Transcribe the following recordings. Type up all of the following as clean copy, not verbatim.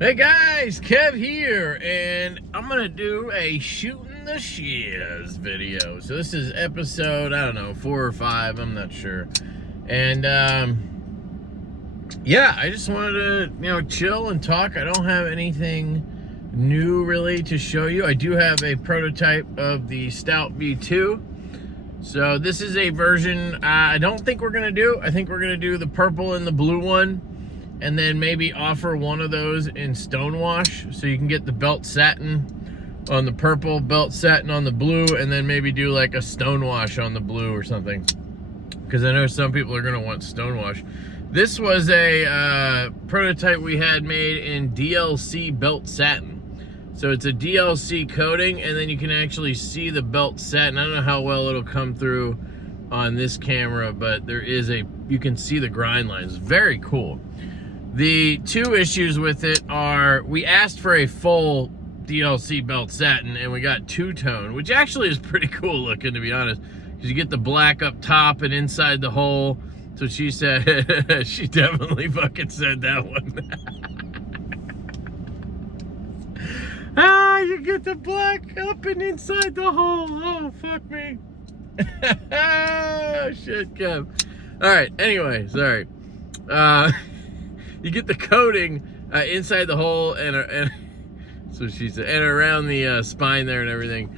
Hey guys, Kev here, and I'm gonna do a shooting the shiz video. So this is episode, I don't know, 4 or 5, I'm not sure. And yeah, I just wanted to, chill and talk. I don't have anything new really to show you. I do have a prototype of the Stout V2. So this is a version I don't think we're gonna do. I think we're gonna do the purple and the blue one, and then maybe offer one of those in Stonewash, so you can get the belt satin on the purple, belt satin on the blue, and then maybe do like a Stonewash on the blue or something, because I know some people are going to want Stonewash. This was a prototype we had made in DLC Belt Satin. So it's a DLC coating, and then you can actually see the belt satin. I don't know how well it'll come through on this camera, but there is you can see the grind lines. Very cool. The two issues with it are, we asked for a full DLC Belt Satin, and we got two-tone, which actually is pretty cool looking, to be honest, because you get the black up top and inside the hole. So she said, she definitely fucking said that one. You get the black up and inside the hole. Oh, fuck me. Oh, shit, Kev. All right, anyway, sorry. You get the coating inside the hole and so she said, and around the spine there and everything.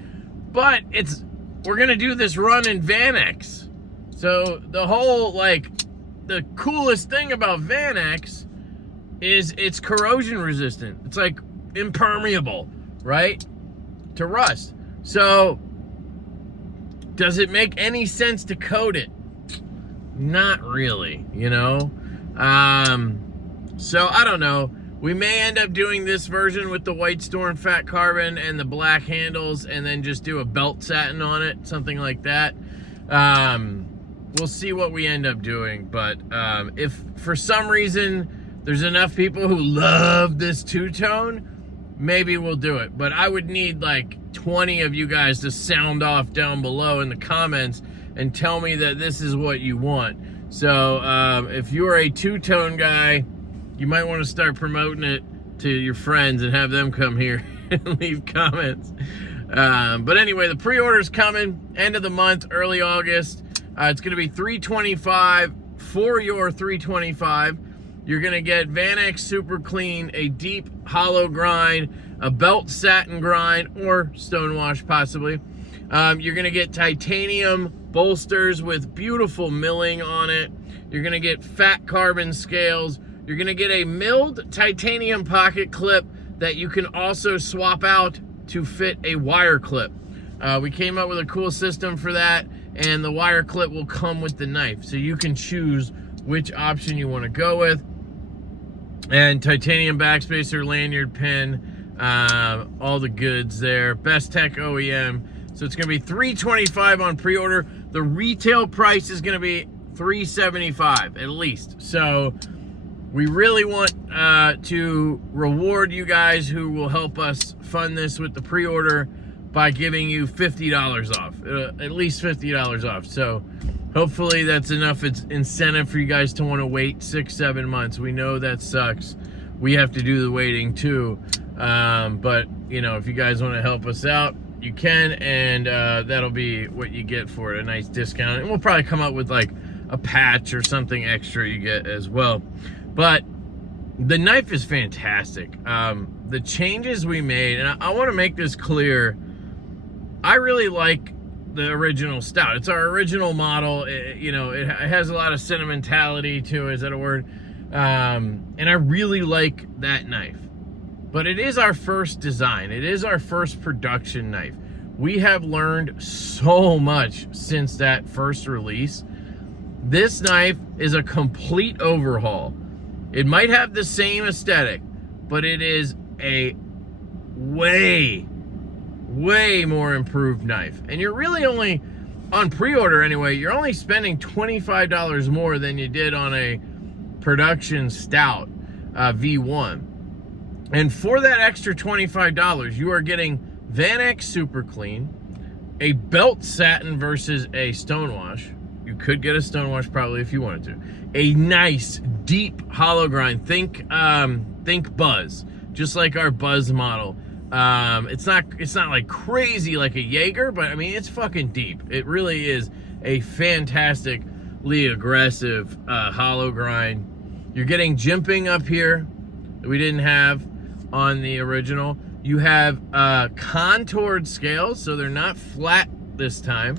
But we're gonna do this run in Vanax. So the whole, the coolest thing about Vanax is it's corrosion resistant. It's like impermeable, right, to rust. So does it make any sense to coat it? Not really, So I don't know. We may end up doing this version with the white storm fat carbon and the black handles, and then just do a belt satin on it, something like that. We'll see what we end up doing. But if for some reason there's enough people who love this two-tone, maybe we'll do it. But I would need like 20 of you guys to sound off down below in the comments and tell me that this is what you want. So if you're a two-tone guy, you might want to start promoting it to your friends and have them come here and leave comments. But anyway, the pre-order's coming, end of the month, early August. It's going to be $325 for your $325. You're going to get Vanax Superclean, a deep hollow grind, a belt satin grind, or Stonewash possibly. You're going to get titanium bolsters with beautiful milling on it. You're going to get fat carbon scales. You're going to get a milled titanium pocket clip that you can also swap out to fit a wire clip. We came up with a cool system for that, and the wire clip will come with the knife. So you can choose which option you want to go with. And titanium backspacer, lanyard pin, all the goods there. Best Tech OEM. So it's going to be $325 on pre-order. The retail price is going to be $375 at least. So we really want to reward you guys who will help us fund this with the pre-order by giving you $50 off, at least $50 off. So hopefully that's enough incentive for you guys to want to wait 6-7 months. We know that sucks. We have to do the waiting too. But if you guys want to help us out, you can, and that'll be what you get for it, a nice discount. And we'll probably come up with like a patch or something extra you get as well. But the knife is fantastic. The changes we made, and I want to make this clear, I really like the original Stout. It's our original model. It has a lot of sentimentality to it. Is that a word? And I really like that knife. But it is our first design. It is our first production knife. We have learned so much since that first release. This knife is a complete overhaul. It might have the same aesthetic, but it is a way more improved knife. And you're really only, on pre-order anyway, you're only spending $25 more than you did on a production Stout V1. And for that extra $25, you are getting Vanax Superclean, a belt satin versus a Stonewash. You could get a Stonewash probably if you wanted to. A nice deep hollow grind. Think Buzz. just like our Buzz model. It's not like crazy like a Jaeger, but I mean, it's fucking deep. It really is a fantastically aggressive hollow grind. You're getting jimping up here that we didn't have on the original. You have contoured scales, so they're not flat this time.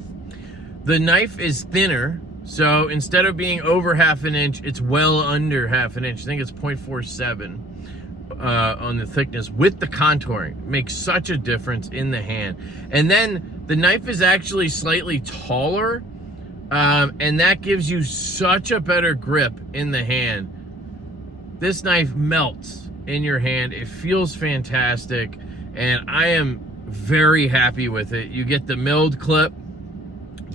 The knife is thinner, so instead of being over 1/2 inch, it's well under 1/2 inch. I think it's 0.47 on the thickness with the contouring. It makes such a difference in the hand. And then the knife is actually slightly taller, and that gives you such a better grip in the hand. This knife melts in your hand. It feels fantastic, and I am very happy with it. You get the milled clip,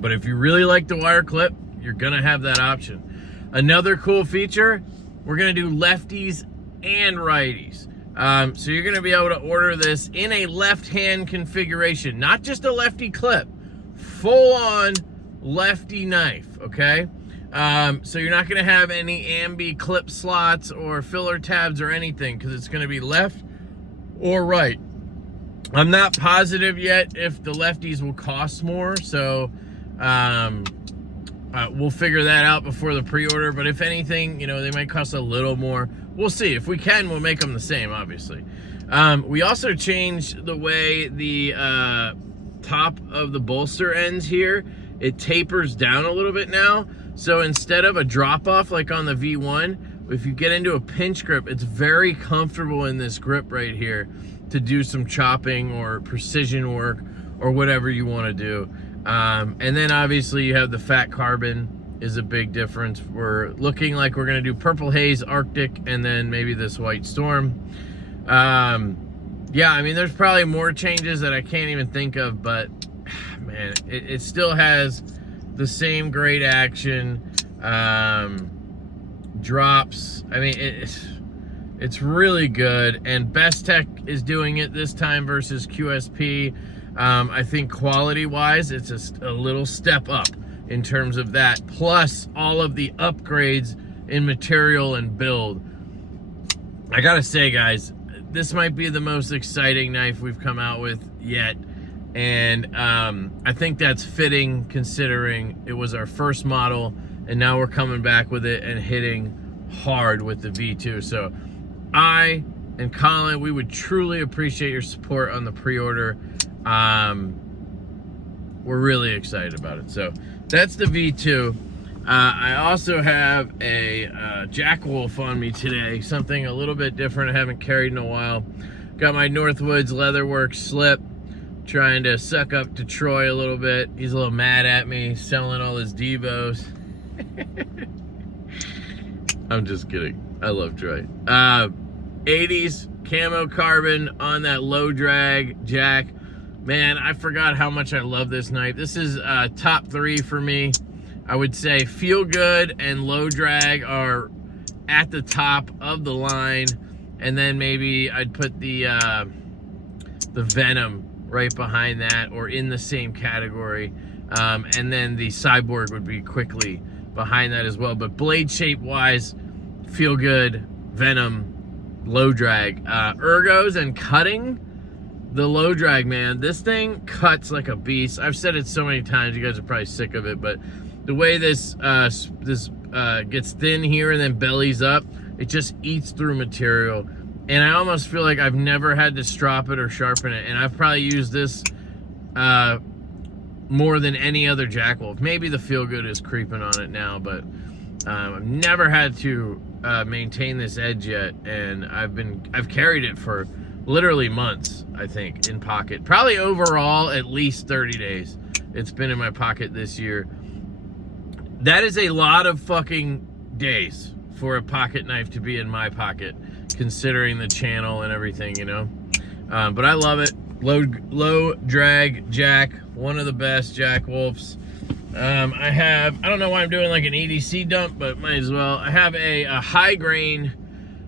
but if you really like the wire clip, you're gonna have that option. Another cool feature, we're gonna do lefties and righties. So you're gonna be able to order this in a left hand configuration, not just a lefty clip, full on lefty knife, okay? So you're not gonna have any ambi clip slots or filler tabs or anything, because it's gonna be left or right. I'm not positive yet if the lefties will cost more, so we'll figure that out before the pre-order, but if anything, you know, they might cost a little more. We'll see. If we can, we'll make them the same, obviously. We also changed the way the top of the bolster ends here. It tapers down a little bit now. So instead of a drop-off like on the V1, if you get into a pinch grip, it's very comfortable in this grip right here to do some chopping or precision work or whatever you want to do. And then obviously you have the fat carbon is a big difference. We're looking like we're gonna do purple haze, Arctic, and then maybe this white storm. Yeah, I mean, there's probably more changes that I can't even think of, but man, it still has the same great action, drops. I mean, it's really good, and Best Tech is doing it this time versus QSP. I think quality-wise, it's a little step up in terms of that, plus all of the upgrades in material and build. I gotta say, guys, this might be the most exciting knife we've come out with yet, and I think that's fitting considering it was our first model, and now we're coming back with it and hitting hard with the V2. So I and Colin, we would truly appreciate your support on the pre-order. We're really excited about it. So that's the V2. I also have a Jack Wolf on me today, something a little bit different I haven't carried in a while. Got my Northwoods Leatherworks slip, trying to suck up to Troy a little bit. He's a little mad at me, selling all his Divos. I'm just kidding. I love Troy. 80s camo carbon on that low drag jack. Man, I forgot how much I love this knife. This is top 3 for me. I would say feel good and low drag are at the top of the line, and then maybe I'd put the Venom right behind that, or in the same category, and then the Cyborg would be quickly behind that as well. But blade shape wise, feel good, Venom, low drag, ergos and cutting. The low drag, man, this thing cuts like a beast. I've said it so many times, you guys are probably sick of it, but the way this gets thin here and then bellies up, it just eats through material. And I almost feel like I've never had to strop it or sharpen it. And I've probably used this more than any other Jack Wolf. Maybe the Feel Good is creeping on it now, but I've never had to maintain this edge yet. And I've carried it for literally months, I think, in pocket. Probably overall at least 30 days. It's been in my pocket this year. That is a lot of fucking days for a pocket knife to be in my pocket, considering the channel and everything, you know. But I love it. Low drag jack, one of the best Jack Wolfs. I don't know why I'm doing like an EDC dump, but might as well. I have a high grain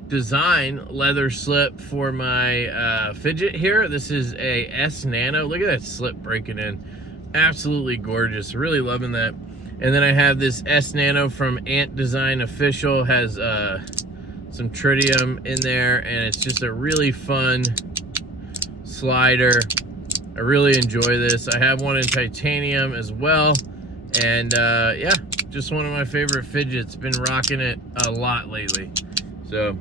design leather slip for my fidget here. This is a S Nano. Look at that slip breaking in. Absolutely gorgeous. Really loving that. And then I have this S Nano from Ant Design Official. Has some some tritium in there, and it's just a really fun slider. I really enjoy this. I have one in titanium as well, and yeah, just one of my favorite fidgets. Been rocking it a lot lately. So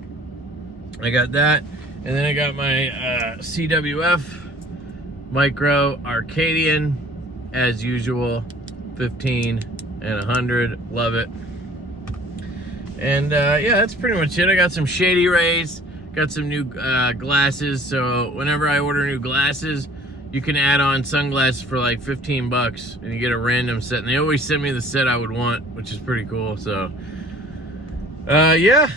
I got that, and then I got my CWF Micro Arcadian, as usual, 15 and 100, love it. And yeah, that's pretty much it. I got some Shady Rays, got some new glasses, so whenever I order new glasses, you can add on sunglasses for like 15 bucks, and you get a random set, and they always send me the set I would want, which is pretty cool. So yeah,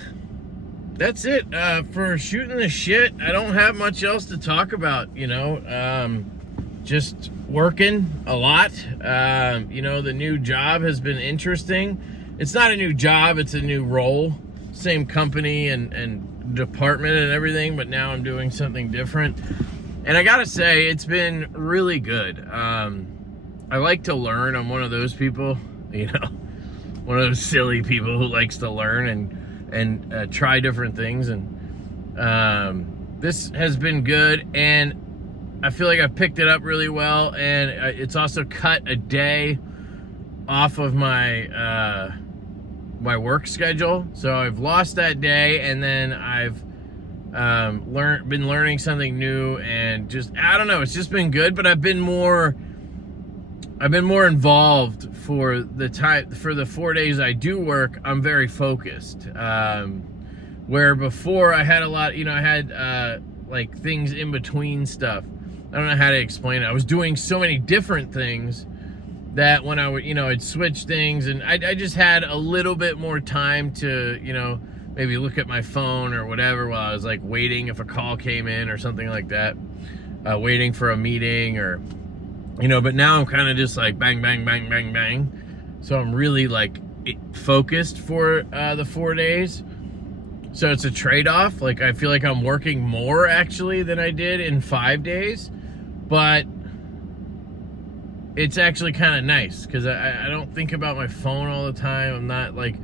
that's it for shooting the shit. I don't have much else to talk about, you know. Just working a lot. You know, the new job has been interesting. It's not a new job, it's a new role. Same company and department and everything, but now I'm doing something different. And I gotta say, it's been really good. I like to learn. I'm one of those people, you know, one of those silly people who likes to learn and try different things. And this has been good, and I feel like I've picked it up really well, and it's also cut a day off of my my work schedule. So I've lost that day, and then I've been learning something new, and just, I don't know, it's just been good. But I've been more involved for the 4 days I do work. I'm very focused. Where before I had a lot, you know, I had like things in between stuff. I don't know how to explain it. I was doing so many different things that when I would, you know, I'd switch things, and I just had a little bit more time to, you know, maybe look at my phone or whatever while I was like waiting if a call came in or something like that, waiting for a meeting, or, you know. But now I'm kind of just like bang, bang, bang, bang, bang. So I'm really like focused for the 4 days. So it's a trade-off. Like, I feel like I'm working more actually than I did in 5 days, but it's actually kind of nice because I don't think about my phone all the time. I'm not like,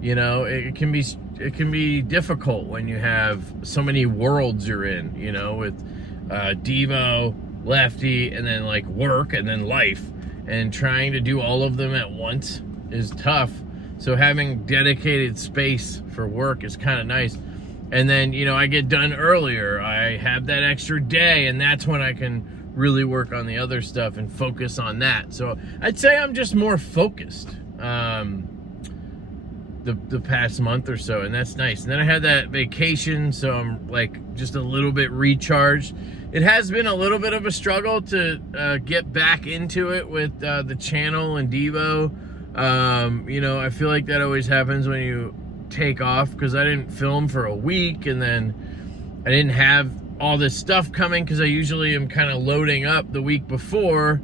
you know, it can be difficult when you have so many worlds you're in, you know, with Divo, Lefty, and then like work, and then life, and trying to do all of them at once is tough. So having dedicated space for work is kind of nice. And then, you know, I get done earlier. I have that extra day, and that's when I can really work on the other stuff and focus on that. So I'd say I'm just more focused the past month or so, and that's nice. And then I had that vacation, so I'm like just a little bit recharged. It has been a little bit of a struggle to get back into it with the channel and Divo. You know, I feel like that always happens when you take off, because I didn't film for a week, and then I didn't have all this stuff coming, because I usually am kind of loading up the week before,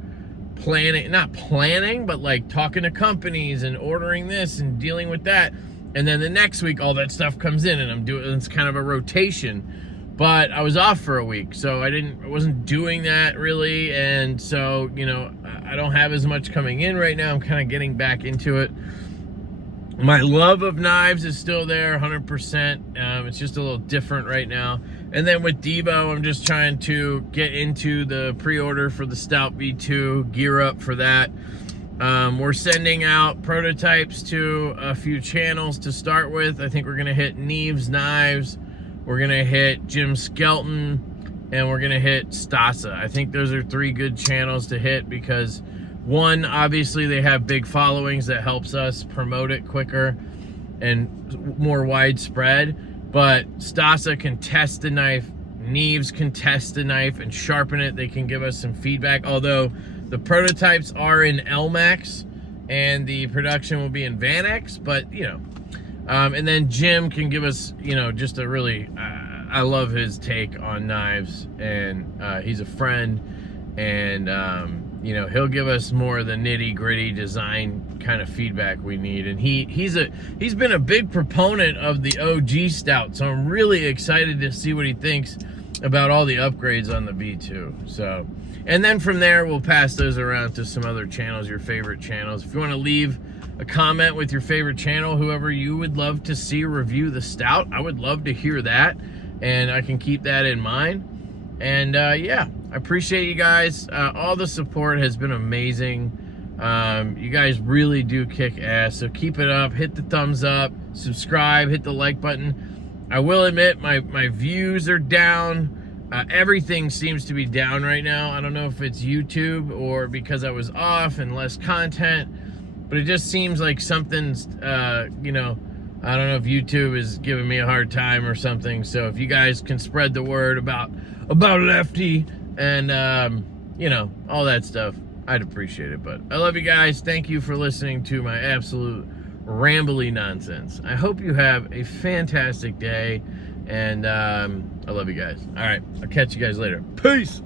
not planning, but like talking to companies and ordering this and dealing with that. And then the next week, all that stuff comes in, and it's kind of a rotation. But I was off for a week, so I wasn't doing that really. And so, you know, I don't have as much coming in right now. I'm kind of getting back into it. My love of knives is still there, 100%. It's just a little different right now. And then with Divo, I'm just trying to get into the pre-order for the Stout V2, gear up for that. We're sending out prototypes to a few channels to start with. I think we're gonna hit Neves Knives, we're gonna hit Jim Skelton, and we're gonna hit Stasa. I think those are 3 good channels to hit, because one, obviously they have big followings that helps us promote it quicker and more widespread. But Stasa can test the knife, Neves can test the knife and sharpen it. They can give us some feedback, although the prototypes are in LMAX and the production will be in Vanax, but you know. And then Jim can give us, you know, just a really, I love his take on knives, and he's a friend, and you know, he'll give us more of the nitty-gritty design kind of feedback we need. And he's been a big proponent of the OG Stout, so I'm really excited to see what he thinks about all the upgrades on the V2. So, and then from there we'll pass those around to some other channels, your favorite channels. If you want to leave a comment with your favorite channel, whoever you would love to see review the Stout. I would love to hear that, and I can keep that in mind. And yeah, I appreciate you guys. All the support has been amazing. You guys really do kick ass, so keep it up. Hit the thumbs up, subscribe, hit the like button. I will admit my views are down. Everything seems to be down right now. I don't know if it's YouTube or because I was off and less content, but it just seems like something's, you know, I don't know if YouTube is giving me a hard time or something. So if you guys can spread the word about Lefty and, you know, all that stuff, I'd appreciate it. But I love you guys. Thank you for listening to my absolute rambly nonsense. I hope you have a fantastic day, and I love you guys. All right, I'll catch you guys later. Peace.